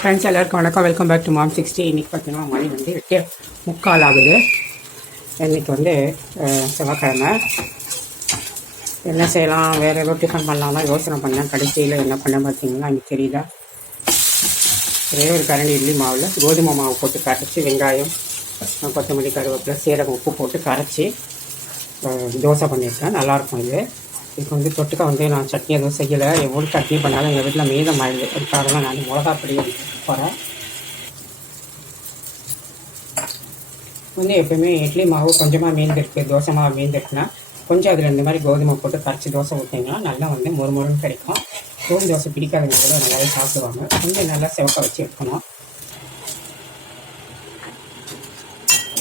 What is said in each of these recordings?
Friends எல்லாருக்கும் வணக்கம். Welcome back to mom sixty இன்றைக்கி பார்த்தீங்கன்னா மணி வந்து எட்டே முக்கால் ஆகுது. இன்றைக்கி வந்து செவ்வாய்க்கிழமை. என்ன செய்யலாம்? வேறு ஏதோ டிஃபன் பண்ணலாமா? யோசனை பண்ணேன் கடைசியில் என்ன பண்ண பார்த்தீங்கன்னா எனக்கு தெரியுதா ஒரே ஒரு கரண்டி இட்லி மாவில் கோதுமை மாவு போட்டு கரைச்சி வெங்காயம் கொத்தமல்லி கருவேப்பிலை சீரகம் உப்பு போட்டு கரைச்சி தோசை பண்ணியிருக்கேன். நல்லாயிருக்கும் இது. இதுக்கு வந்து தொட்டுக்க வந்து நான் சட்னி எதுவும் செய்யலை. எவ்வளோ சட்னி பண்ணாலும் எங்கள் வீட்டில் மீதம் ஆயிடுது. அதுக்காக தான் நான் மிளகா பொடி போகிறேன் வந்து எப்பயுமே இட்லி மாவு கொஞ்சமாக மீந்திருக்கு தோசை மாவு மீந்திருக்குன்னா கொஞ்சம் அதில் இந்த மாதிரி கோதுமை போட்டு கரைச்சி தோசை ஊற்றிங்கன்னா நல்லா வந்து மொறு மொறுன்னு கிடைக்கும். கோதுமை தோசை பிடிக்காதவங்க கூட நல்லாவே சாப்பிடுவாங்க. கொஞ்சம் நல்லா சிவக்க வச்சு எடுக்கணும்.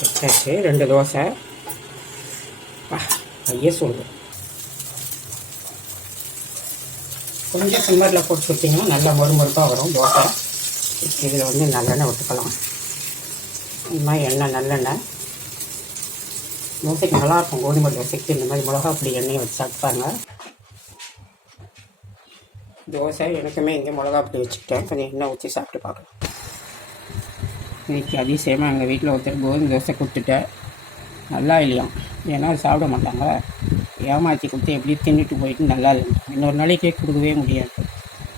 வச்சாச்சு ரெண்டு தோசை. ஐயே சொல்லுது கொஞ்சம் சிம்மரில் போட்டு சுற்றிங்கன்னா நல்லா மொறுமொறுப்பாக வரும் தோசை. இதில் வந்து நல்லெண்ணெய் விட்டுக்கலாம் இந்த மாதிரி எண்ணெய் நல்லெண்ணெய். தோசைக்கு நல்லாயிருக்கும் கோதுமை தோசைக்கு இந்த மாதிரி மிளகா பொடி எண்ணெயை வச்சு சாப்பிட்டாங்க தோசை எனக்குமே இங்கே மிளகா பொடி வச்சுக்கிட்டேன். கொஞ்சம் எண்ணெய் ஊற்றி சாப்பிட்டு பார்க்கலாம். இன்றைக்கி அதிசயமாக எங்கள் வீட்டில் ஒருத்தர் கோதுமை தோசை கொடுத்துட்டேன் நல்லா இல்லையாம் ஏன்னா அது சாப்பிட மாட்டாங்க. ஏமாற்றி கொடுத்து எப்படி தின்னுட்டு போயிட்டு நல்லா இல்லை இன்னொரு நாளைக்கே கொடுக்கவே முடியாது.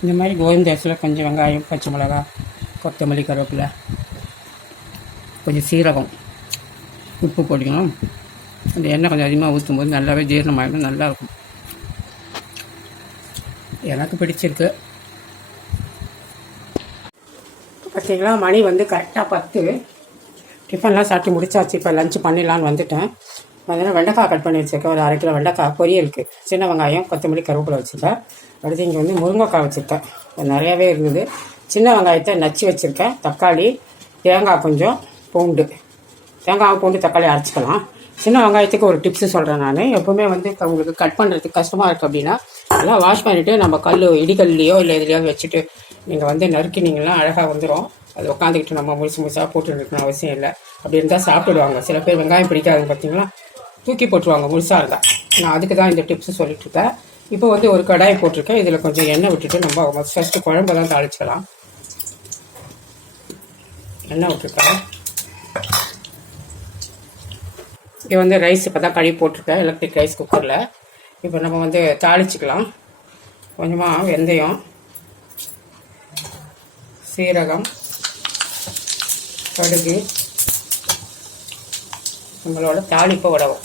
இந்த மாதிரி கோதுமை தோசையில் கொஞ்சம் வெங்காயம் பச்சை மிளகா கொத்தமல்லி கருவேப்பிலை. கொஞ்சம் சீரகம் உப்பு போட்டுக்கணும். அந்த எண்ணெய் கொஞ்சம் அதிகமாக ஊற்றும் போது நல்லாவே ஜீரணமாகிடும் நல்லாயிருக்கும். எனக்கு பிடிச்சிருக்கு. பார்த்தீங்களா மணி வந்து கரெக்டாக பத்து. டிஃபன்லாம் சாப்பிட்டு முடிச்சாச்சு இப்போ லஞ்ச் பண்ணிடலான்னு வந்துட்டேன். அதனால் வெண்டைக்காய் கட் பண்ணி வச்சுருக்கேன் ஒரு அரை கிலோ வெண்டைக்காய் பொரியலுக்கு. சின்ன வெங்காயம் கொத்தமல்லி கருவேப்பிலை வச்சுருக்கேன் அடுத்து இங்கே வந்து முருங்கைக்காய் வச்சுருக்கேன் நிறையாவே இருந்தது. சின்ன வெங்காயத்தை நச்சு வச்சுருக்கேன். தக்காளி தேங்காய் கொஞ்சம் பூண்டு. தேங்காய் பூண்டு தக்காளி அரைச்சிக்கலாம். சின்ன வெங்காயத்துக்கு ஒரு டிப்ஸு சொல்கிறேன் நான். எப்போவுமே வந்து உங்களுக்கு கட் பண்ணுறதுக்கு கஷ்டமாக இருக்குது அப்படின்னா நல்லா வாஷ் பண்ணிவிட்டு நம்ம கல் இடிகல்லையோ இல்லை எதுலையோ வச்சுட்டு நீங்கள் வந்து நறுக்கினீங்கன்னா அழகாக வந்துடும் அது உட்காந்துக்கிட்டு நம்ம முழுசு முழுசாக போட்டுருக்கணும் அவசியம் இல்லை. அப்படி இருந்தால் சாப்பிடுவாங்க. சில பேர் வெங்காயம் பிடிக்காதுன்னு பார்த்தீங்களா தூக்கி போட்டுருவாங்க முழுசாக இருந்தால் நான் அதுக்கு தான் இந்த டிப்ஸு சொல்லிட்டு இருக்கேன். இப்போ வந்து ஒரு கடாய் போட்டிருக்கேன். இதில் கொஞ்சம் எண்ணெய் விட்டுட்டு நம்ம ஃபஸ்ட்டு குழம்பு தான் தாளிச்சிக்கலாம். எண்ணெய் விட்டுருக்கேன் இங்கே வந்து ரைஸ் இப்போ தான் கழுவி போட்டிருக்கேன் எலக்ட்ரிக் ரைஸ் குக்கரில் இப்போ நம்ம வந்து தாளிச்சிக்கலாம். கொஞ்சமாக வெந்தயம் சீரகம் கடுகு நம்மளோட தாளிப்பை விடவும்.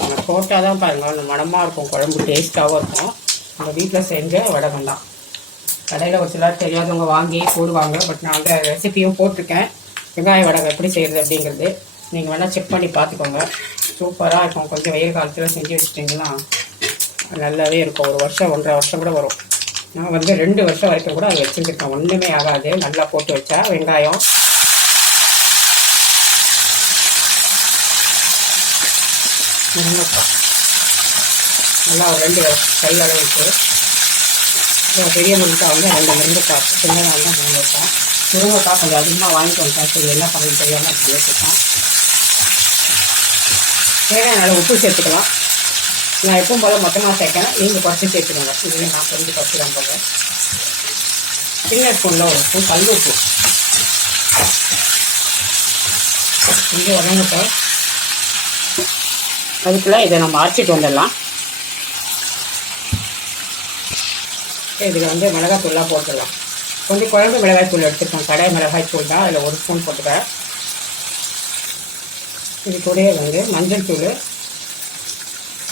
நம்ம போட்டால் தான் பாருங்கள் அந்த மணமாக இருக்கும் குழம்பு டேஸ்ட்டாகவும் இருக்கும். நம்ம வீட்டில் செஞ்ச வடகம் தான் கடையில் ஒரு சிலர் தெரியாதவங்க வாங்கி போடுவாங்க. பட் நான் அந்த ரெசிபியும் போட்டிருக்கேன். வெங்காய வடகம் எப்படி செய்கிறது அப்படிங்கிறது நீங்கள் வேணால் செக் பண்ணி பார்த்துக்கோங்க. சூப்பராக இருக்கும். கொஞ்சம் வெயில் காலத்தில் செஞ்சு வச்சுட்டிங்கன்னா நல்லாவே இருக்கும். ஒரு வருஷம் ஒன்றரை வருஷம் கூட வரும். நான் வந்து ரெண்டு வருஷம் வரைக்கும் கூட அது வச்சுருக்கேன் ஒன்றுமே ஆகாது. நல்லா போட்டு வச்சா வெங்காயம். நல்லா ஒரு ரெண்டு கை அளவுக்கு பெரிய முருங்கைக்காய் வந்து ரெண்டு முருங்கைக்காய் சின்னதாக வந்து முருங்கைக்காய் முருங்கைக்காய் கொஞ்சம் அதிகமாக வாங்கிட்டு வந்துட்டேன் சரி என்ன பண்ணி தெரியாமல் அப்படி தேவையான உப்பு சேர்த்துக்கலாம். நான் எப்பவும் போல் மொத்தமாக சேர்க்கணும் நீங்கள் குறைச்சி சேர்த்துக்கோங்க. இதுவே நான் கொஞ்சம் குறைச்சி தான் போடுறேன் சின்ன ஸ்பூனில் ஒரு ஸ்பூன் கல் உப்பு இங்கே உடனே அதுக்குள்ளே இதை நம்ம அரைச்சிட்டு வந்துடலாம். இதில் வந்து மிளகாத்தூள்லாம் போட்டுடலாம். கொஞ்சம் குழம்பு மிளகாய் தூள் எடுத்துருக்கேன் கடை மிளகாய் தூள் தான் அதில் ஒரு ஸ்பூன் போட்டுக்கிறேன். இது கூடயே வந்து மஞ்சள் தூள்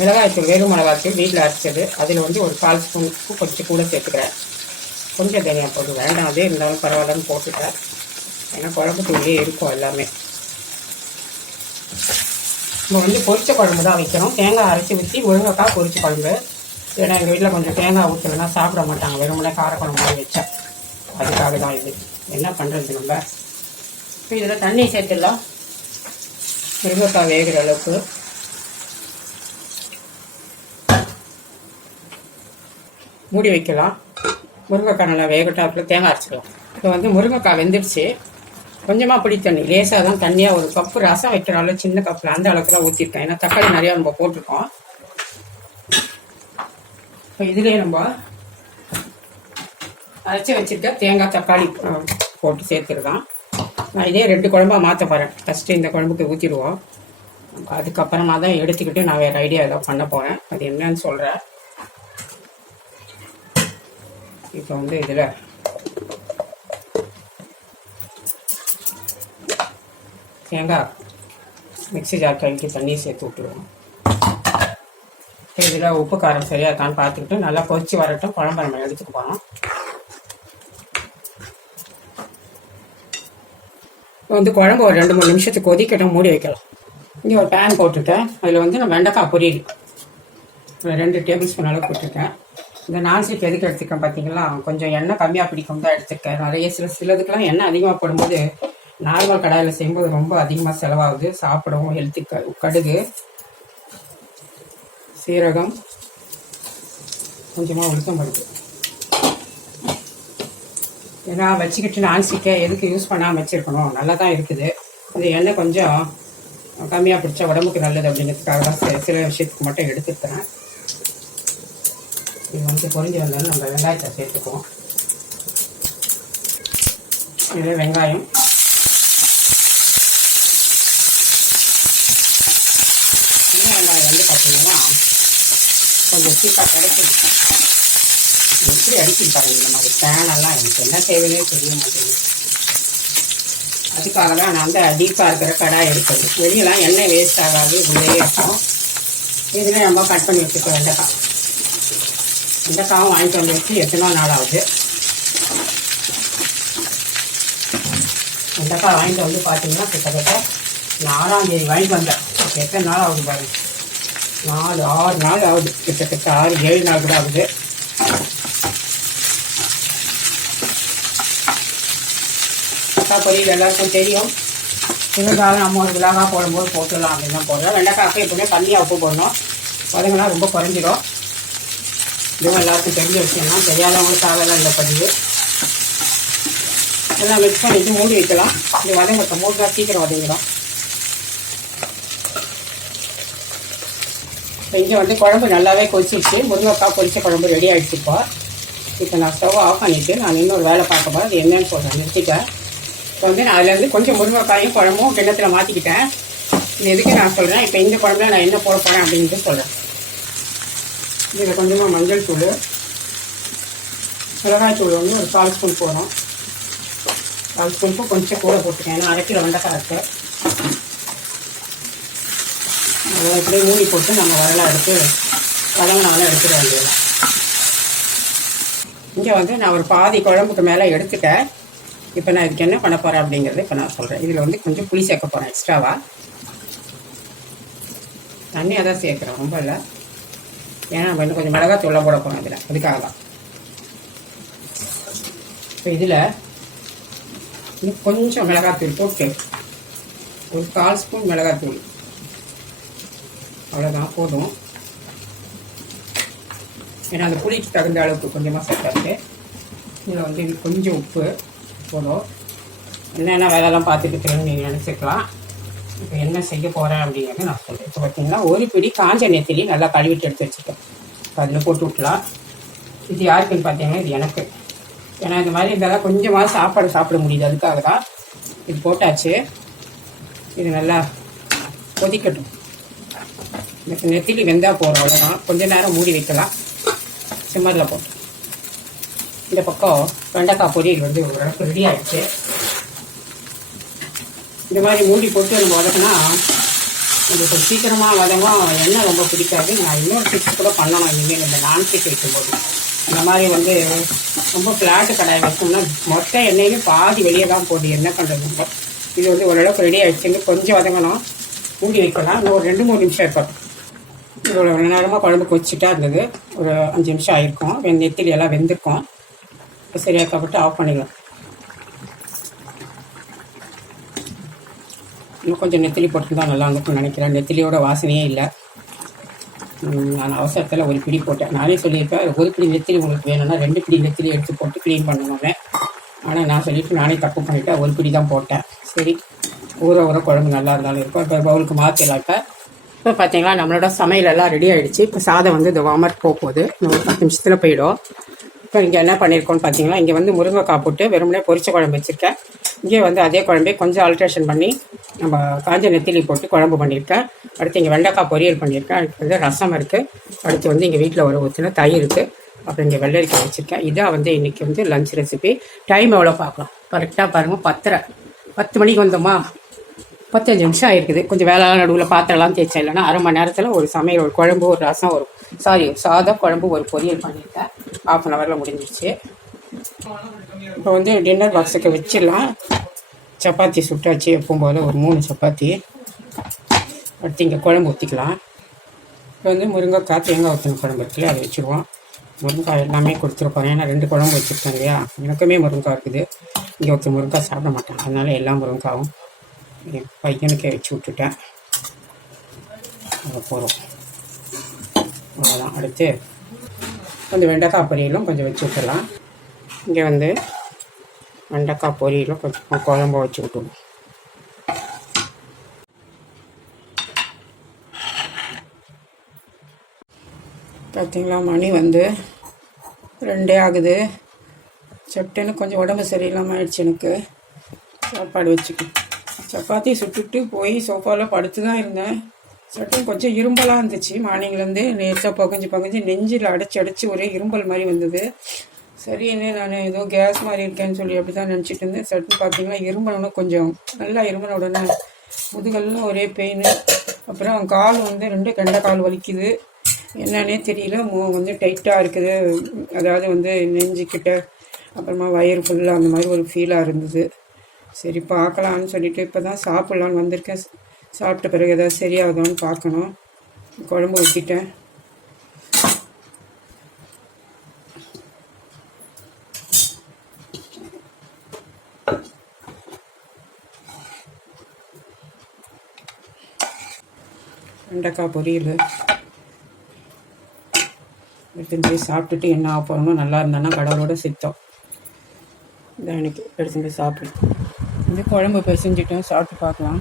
மிளகாய் தூள் வெறும் மிளகாய் தூள் வீட்டில் அரைச்சது. அதில் வந்து ஒரு கால் ஸ்பூன் உப்பு கொஞ்சம் கூட சேர்த்துக்கிறேன். கொஞ்சம் தனியாக போட்டு வேண்டாம் அதே இருந்தாலும் பரவாயில்லன்னு போட்டுக்கிறேன். ஏன்னா குழம்பு தூளே இருக்கும் எல்லாமே. நம்ம வந்து பொரிச்ச குழம்பு தான் வைக்கிறோம் தேங்காய் அரைச்சி ஊற்றி முருங்கைக்காய் பொரிச்ச குழம்பு. ஏன்னா எங்கள் வீட்டில் கொஞ்சம் தேங்காய் ஊற்றலைன்னா சாப்பிட மாட்டாங்க. வெறுமனே காரக்குழம்பு மாதிரி வச்சா. அதுக்காக தான் இது. என்ன பண்ணுறது நம்ம? இப்போ இதில் தண்ணி சேர்த்துடலாம். முருங்கைக்காய் வேகிற அளவுக்கு. மூடி வைக்கலாம். முருங்கைக்காய் நல்லா வேகட்டாப்பில் அப்புறம் தேங்காய் அரைச்சிக்கலாம். இப்போ வந்து முருங்கைக்காய் வெந்துடுச்சு. கொஞ்சமாக பிடி தண்ணி. லேசாக தான் தண்ணியாக ஒரு கப்பு ரசம் வைக்கிற அளவு சின்ன கப்பில். அந்த அளவுக்கு தான் ஊற்றிருக்கேன் ஏன்னா தக்காளி நிறையா நம்ம போட்டிருக்கோம். இப்போ இதுலேயே நம்ம அரைச்சி வச்சுருக்க தேங்காய் தக்காளி போட்டு சேர்த்துருதான் நான் இதே ரெண்டு குழம்பா மாற்ற போகிறேன் ஃபஸ்ட்டு இந்த குழம்புக்கு ஊற்றிடுவோம் அதுக்கப்புறமா தான் எடுத்துக்கிட்டு நான் வேறு ஐடியா ஏதாவது பண்ண போகிறேன் அது என்னன்னு சொல்கிறேன் இப்போ வந்து இதில் தேங்காய் மிக்ஸி ஜார் கழுக்கி தண்ணி சேர்த்து விட்டுருவோம். இதில் உப்பு காரம் சரியாக இருக்கான்னு பார்த்துக்கிட்டு நல்லா கொதிச்சு வரட்டும். குழம்பு நம்ம எடுத்துக்க போகிறோம் வந்து குழம்பு ஒரு ரெண்டு மூணு நிமிஷத்துக்கு கொதிக்கட்டும் மூடி வைக்கலாம். இங்கே ஒரு பேன் போட்டுட்டேன் அதில் வந்து நான் வெண்டைக்காய் பொரியல். ஒரு ரெண்டு டேபிள் ஸ்பூன் அளவு போட்டுருக்கேன். இந்த நான்ஸ்டிக் எதுக்கு எடுத்துக்கேன் பார்த்தீங்களா? கொஞ்சம் எண்ணெய் கம்மியாக பிடிக்கும் தான் எடுத்துருக்கேன். நிறைய சில சிலதுக்கெல்லாம் எண்ணெய் அதிகமாக போடும்போது நார்மல் கடாயில் செய்யும்போது ரொம்ப அதிகமாக செலவாகுது. சாப்பிடவும் ஹெல்த்துக்கு கடுகு. சீரகம். கொஞ்சமாக உளுத்தம் பருப்பு. ஏன்னா வச்சுக்கிட்டு நான்சிக்க எதுக்கு யூஸ் பண்ணாமல் வச்சுருக்கணும்? நல்லா தான் இருக்குது. இந்த எண்ணெய் கொஞ்சம் கம்மியாக பிடிச்சா உடம்புக்கு நல்லது அப்படிங்கிறதுக்காக தான் சில- விஷயத்துக்கு மட்டும் எடுத்துக்கிறேன். இது வந்து பொறிஞ்சு வந்தாலும் நம்ம வெங்காயத்தை சேர்த்துக்குவோம். இது வெங்காயம் சின்ன வெங்காயம் வந்து பார்த்தீங்கன்னா கொஞ்சம் சீப்பாக எப்படி அடிக்கிட்டு பாருங்கள் இந்த மாதிரி ஃபேனெல்லாம் எனக்கு என்ன தேவையே தெரிய மாட்டேங்குது. அதுக்காக தான் நான் வந்து டீப்பாக இருக்கிற கடாய் எடுக்கிறது வெளியெல்லாம் எண்ணெய் வேஸ்ட் ஆகாது உள்ளே இருக்கும். இதில் நம்ம கட் பண்ணி வச்சுக்கோ வெண்டைக்காய். வெண்டைக்காவும் வாங்கிட்டு வந்து வச்சு எத்தனை நாள் ஆகுது. வெண்டைக்காய் வாங்கிட்டு வந்து பார்த்தீங்கன்னா கிட்டத்தட்ட நாலாம் தேதி வாங்கிட்டு வந்தேன். எத்தனை நாள் ஆகுது பாருங்கள் நாலு ஆறு நாள் ஆகுது. கிட்டத்தட்ட ஆறு ஏழு நாள் கூட ஆகுது. வெண்டைக்காய் பொரியல் எல்லாருக்கும் தெரியும். இருந்தாலும் நம்ம ஒரு மிளகா போடும்போது போட்டுடலாம் அப்படின்னு தான் போடுறோம் வெண்டைக்காய்க்கு எப்பவுமே கம்மியாக உப்பு போடணும். வதங்கினா ரொம்ப குறைஞ்சிடும் இதுவும் எல்லாருக்கும் தெரிஞ்ச விஷயம் தான். தெரியாதவங்களுக்காக தான் இந்த பதிவு. எல்லாம் மிக்ஸ் பண்ணிட்டு மூடி வைக்கலாம். இது வதங்கட்டும். மூடி சீக்கிரம் வதங்கிடும். இங்கே வந்து குழம்பு நல்லாவே கொதிச்சிருச்சு. முருங்கைக்காய் பொரிச்ச குழம்பு ரெடி ஆகிடுச்சு இப்போ. இப்போ நான் ஸ்டவ் ஆஃப் பண்ணிவிட்டு நான் இன்னொரு வேலை பார்க்க போகிறேன் அது என்னன்னு சொல்கிறேன் நிறுத்திட்டேன். இப்போ வந்து நான் அதுலேருந்து கொஞ்சம் முருங்கைக்காயும் குழம்பும் கிண்ணத்தில் மாற்றிக்கிட்டேன் இது எதுக்கு நான் சொல்கிறேன் இப்போ இந்த குழம்புல நான் என்ன போட போகிறேன் அப்படின்ட்டு சொல்கிறேன் இதில் கொஞ்சமாக மஞ்சள் தூள் மிளகாய் தூள் வந்து ஒரு கால் ஸ்பூன் போகிறோம் கால் ஸ்பூனுக்கு கொஞ்சம் கூட போட்டுக்கேன். ஏன்னா அரை கிலோ வெண்டைக்காய் இருக்குது இப்படியே மூடி போட்டு நம்ம வரலாம் எடுத்து வதங்கினாலும் எடுத்துட வேண்டியது இங்கே வந்து நான் ஒரு பாதி குழம்புக்கு மேலே எடுத்துட்டேன். இப்போ நான் இதுக்கு என்ன பண்ண போகிறேன் அப்படிங்கிறத இப்போ நான் சொல்கிறேன் இதில் வந்து கொஞ்சம் புளி சேர்க்க போகிறேன் எக்ஸ்ட்ராவா? தண்ணியாக தான் சேர்க்குறேன் ரொம்ப இல்லை. ஏன்னா நம்ம இன்னும் கொஞ்சம் மிளகா தூள்லாம் போட போகிறோம் இதில். அதுக்காக தான். இப்போ இதில் இன்னும் கொஞ்சம் மிளகாத்தூள் போட்டு ஒரு கால் ஸ்பூன் மிளகாத்தூள். அவ்வளோதான் போதும். ஏன்னா அந்த புளிக்கு தகுந்த அளவுக்கு கொஞ்சமாக சேர்த்தாச்சு இதில் வந்து இது கொஞ்சம் உப்பு போதும். என்னென்ன வேலையெல்லாம் பார்த்துக்கிட்டுன்னு நீங்கள் நினச்சிக்கலாம். இப்போ என்ன செய்ய போகிறேன் அப்படிங்கிறத நான் சொல்கிறேன் இப்போ பார்த்தீங்கன்னா ஒரு பிடி காஞ்ச நெத்திலி நல்லா கழுவிட்டு எடுத்து வச்சுருக்கேன் இப்போ அதில் போட்டு விட்லாம் இது யாருக்குன்னு பார்த்தீங்கன்னா இது எனக்கு. ஏன்னா இந்த மாதிரி இதெல்லாம் கொஞ்சமாக சாப்பாடு சாப்பிட முடியுது. அதுக்காக தான் இது போட்டாச்சு. இது நல்லா கொதிக்கட்டும். நெத்திலி வெந்தால் போகிறோம் அவ்வளோதான் கொஞ்ச நேரம் மூடி வைக்கலாம். சிம்மரில் போட்டு இந்த பக்கம் வெண்டைக்காய் பொரியல் வந்து ஓரளவுக்கு ரெடி ஆகிடுச்சு இந்த மாதிரி மூடி போட்டு நம்ம வதக்கினா உங்களுக்கு சீக்கிரமாக வதங்கும். எண்ணெய் ரொம்ப பிடிக்காது. நான் இன்னொரு டிப்ஸ் கூட பண்ணணும் இனிமேல் இந்த நான்ஸ்டிக் வைக்கும்போது. இந்த மாதிரி வந்து ரொம்ப ஃப்ளாட்டு கடாய் வைக்கணும்னா மொத்த எண்ணெயிலும் பாதி வெளியே தான் போகுது. என்ன பண்ணுறது இது வந்து ஓரளவுக்கு ரெடி ஆகிடுச்சுன்னு கொஞ்சம் வதங்கணும். மூடி வைக்கலாம். இன்னும் ஒரு ரெண்டு மூணு நிமிஷம் இருக்கும். இவ்வளோ நேரமாக குழம்பு கொச்சிட்டா இருந்தது. ஒரு அஞ்சு நிமிஷம் ஆயிருக்கும். வெ- நெத்திலி எல்லாம் வெந்திருக்கும். இப்போ சரியாக்கப்பட்டு ஆஃப் பண்ணிடலாம். இன்னும் கொஞ்சம் நெத்திலி போட்டுருந்தா நல்லா இருந்திருக்கும்னு நினைக்கிறேன். நெத்திலியோட வாசனையே இல்லை. நான் அவசரத்தில் ஒரு பிடி போட்டேன். நானே சொல்லியிருப்பேன் ஒரு பிடி நெத்திலி உங்களுக்கு வேணும்னா ரெண்டு பிடி நெத்திலி எடுத்து போட்டு க்ளீன் பண்ணணுமே ஆனால் நான் சொல்லிட்டு நானே தப்பு பண்ணிட்டேன். ஒரு பிடி தான் போட்டேன். சரி ஊற ஊற குழம்பு நல்லா இருந்தாலும் இருக்கும். இப்போ பவுலுக்கு மாற்றிடலாம் இப்போ இப்போ பார்த்தீங்களா நம்மளோட சமையல் எல்லாம் ரெடி ஆகிடுச்சு இப்போ சாதம் வந்து இந்த வாமர் போக போகுது ஒரு பத்து நிமிஷத்தில் போயிடும். இப்போ இங்கே என்ன பண்ணியிருக்கோன்னு பார்த்தீங்கன்னா இங்கே வந்து முருங்கைக்காய் போட்டு வெறுமனே பொரிச்ச குழம்பு வச்சுருக்கேன். இங்கே வந்து அதே குழம்பே கொஞ்சம் ஆல்ட்ரேஷன் பண்ணி நம்ம காஞ்ச நெத்திலி போட்டு குழம்பு பண்ணியிருக்கேன் அடுத்து இங்கே வெண்டைக்காய் பொரியல் பண்ணியிருக்கேன் அடுத்து வந்து ரசம் இருக்குது அடுத்து வந்து இங்கே வீட்டில் ஒரு ஊற்றின தயிர் இருக்குது அப்புறம் இங்கே வெள்ளரிக்காய் வச்சுருக்கேன். இதான் வந்து இன்றைக்கி வந்து லஞ்ச் ரெசிபி டைம் எவ்வளோ பார்க்கலாம்? கரெக்டாக பாருங்கள் பத்தரை. பத்து மணிக்கு வந்தோமா? பத்தஞ்சு நிமிஷம் ஆயிருக்குது. கொஞ்சம் வேலை நடுவில் பாத்திரம்லாம் தேய்ச்சேன். இல்லைன்னா அரை மணி நேரத்தில் ஒரு சமையல் ஒரு குழம்பு ஒரு ரசம் ஒரு சாரி சாதம் குழம்பு ஒரு பொரியல் பண்ணிட்டேன். ஆஃப் அன் ஹவரில் முடிஞ்சிச்சு இப்போ வந்து டின்னர் பாக்ஸுக்கு வச்சிடலாம். சப்பாத்தி சுட்டாச்சு எப்பவும் போல் ஒரு மூணு சப்பாத்தி. அடுத்து இங்கே குழம்பு ஊற்றிக்கலாம் இப்போ வந்து முருங்கைக்காய் தேங்காய் ஊற்றின குழம்பு இருக்குல்ல அதை வச்சுருவோம். முருங்காய் எல்லாமே கொடுத்துருப்போம் ஏன்னா ரெண்டு குழம்பு வச்சுருக்கேன் இல்லையா? எனக்குமே முருங்காய் இருக்குது. இங்கே ஒருத்தர் முருங்காய் சாப்பிட மாட்டேன் அதனால எல்லா முருங்காவும் என் பையனுக்கே வச்சு விட்டுட்டேன். அது போகிறோம் அவ்வளோதான் அடுத்து கொஞ்சம் வெண்டைக்காய் பொரியலும் கொஞ்சம் வச்சு விட்டுடலாம். இங்கே வந்து வெண்டைக்காய் பொரியலும் கொஞ்சம் குழம்பு வச்சு விட்டுருவோம் பார்த்தீங்களா மணி வந்து ரெண்டே ஆகுது. சட்டுன்னு கொஞ்சம் உடம்பு சரியில்லாமல் ஆயிடுச்சு எனக்கு. சாப்பாடு வச்சுக்கணும் சப்பாத்தி சுட்டுட்டு போய் சோஃபாவில் படுத்து தான் இருந்தேன். சட்டம் கொஞ்சம் இரும்பலாக இருந்துச்சு. மார்னிங்லேருந்து நேற்றாக பகஞ்சு பகஞ்சு நெஞ்சில் அடைச்சி அடைச்சி ஒரே இரும்பல் மாதிரி வந்தது. சரின்னு நான் ஏதோ கேஸ் மாதிரி இருக்கேன்னு சொல்லி அப்படி தான் நினச்சிட்டு இருந்தேன். சட்டுன்னு பார்த்தீங்கன்னா இரும்பலனும் கொஞ்சம் நல்லா இரும்பல உடனே முதுகெல்லாம் ஒரே பெயின் அப்புறம் கால் வந்து ரெண்டு கெண்ட கால் வலிக்குது. என்னன்னே தெரியல. மோ வந்து டைட்டாக இருக்குது. அதாவது வந்து நெஞ்சுக்கிட்ட அப்புறமா வயிறு ஃபுல்லாக அந்த மாதிரி ஒரு ஃபீலாக இருந்தது. சரி பார்க்கலான்னு சொல்லிட்டு இப்போ தான் சாப்பிட்லான்னு வந்திருக்கேன். சாப்பிட்ட பிறகு ஏதாவது சரியாகுதான்னு பார்க்கணும். குழம்பு ஊற்றிட்டேன் வெண்டைக்காய் பொரியல். எடுத்துன்னு போய் சாப்பிட்டுட்டு என்ன ஆக போகிறோம்னோ நல்லா இருந்தானா கடவுளோட சித்தம். இதான் எனக்கு எடுத்துன்னு போய் சாப்பிடுவோம் இந்த குழம்பு பிசைஞ்சிட்டோம் சாப்பிட்டு பார்க்கலாம்.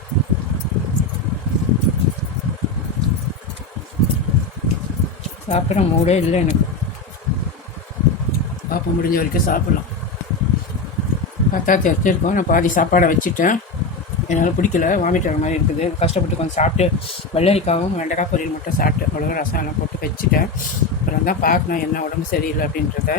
சாப்பிட்ற மூடே இல்லை எனக்கு. பார்ப்ப முடிஞ்ச வரைக்கும் சாப்பிட்லாம். பார்த்தா தெரிஞ்சிருக்கோம். நான் பாதி சாப்பாடை வச்சுட்டேன். என்னால் பிடிக்கல. வாமிட் வர மாதிரி இருக்குது. கஷ்டப்பட்டு கொஞ்சம் சாப்பிட்டு வெள்ளரிக்காவும் வெண்டைக்காய் பொரியல் மட்டும் சாப்பிட்டு மிளகு ரசம் எல்லாம் போட்டு வச்சுட்டேன். அப்புறம் தான் பார்க்கணும் என்ன உடம்பு சரியில்லை அப்படின்றத.